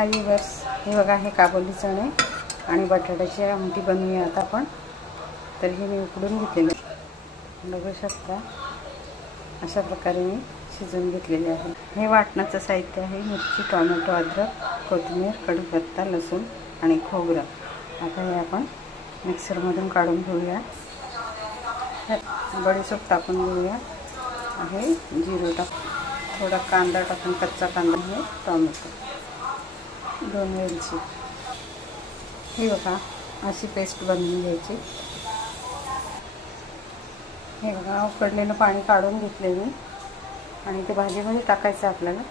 हाय viewers, हे बघा, हे काबुली चणे आणि बटाट्याची आमटी बनवूया आता आपण. तर हे मी उकडून घेतलेले बघू शकता. अशा प्रकारे मी शिजवून घेतलेले आहे. हे वाटणाचं साहित्य आहे: मिरची, टोमॅटो, अद्रक, कोथिंबीर, कढीपत्ता, लसूण आणि खोबरं. आता हे आपण मिक्सरमधून काढून घेऊया. बडीशेप टाकून घेऊया. आहे जिरं टाक, थोडा कांदा टाकून, कच्चा कांदा आहे, टोमॅटो, 2 वेलची. हे बघा, अशी पेस्ट बनवून घ्यायची. हे बघा, उकडलेलं पाणी काढून घेतले मी आणि ते भाजीमध्ये टाकायचं आपल्याला.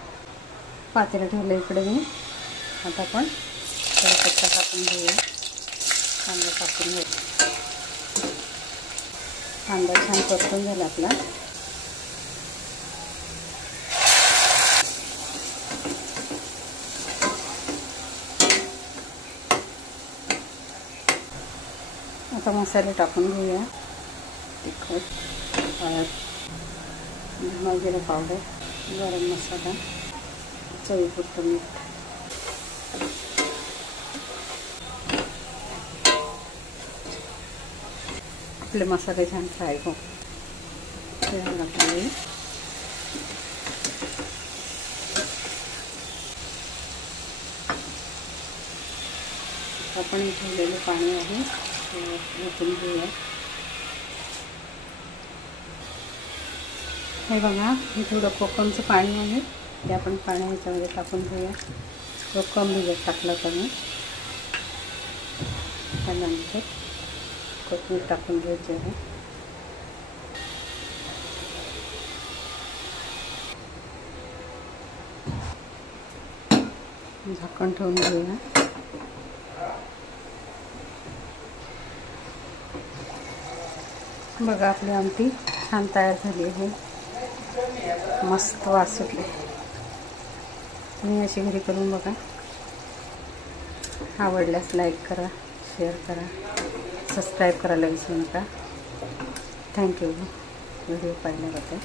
पातेलं ठेवलं इकडे मी. आता आपण कढीपत्ता टाकून घेऊया. कांदा टाकून घेऊ. कांदा छान परतून झाला आपला. आता मसाले टाकून घेऊया. तिखट, हळद, जिरा पावडर, गरम मसाला, चवीपुरतं मीठ. आपले मसाले छान फ्राय हो. आपण ठेवलेलं पाणी आहे ओतून घेऊया. हे बघा, हे थोडं कोकमचं पाणी आहे, ते आपण पाणी ह्याच्यामध्ये टाकून घेऊया. कोकम भिजत टाकलं तर मी त्यानंतर कोथिंबीर टाकून घ्यायची आहे. झाकण ठेवून घेऊया. बघा, आपली आमटी छान तयार झाली आहे. मस्त वास सुटले. तुम्ही अशी घरी करून बघा. आवडल्यास लाईक करा, शेअर करा, सबस्क्राईब करायला विसरू नका. थँक्यू व्हिडिओ पाहिल्याबद्दल.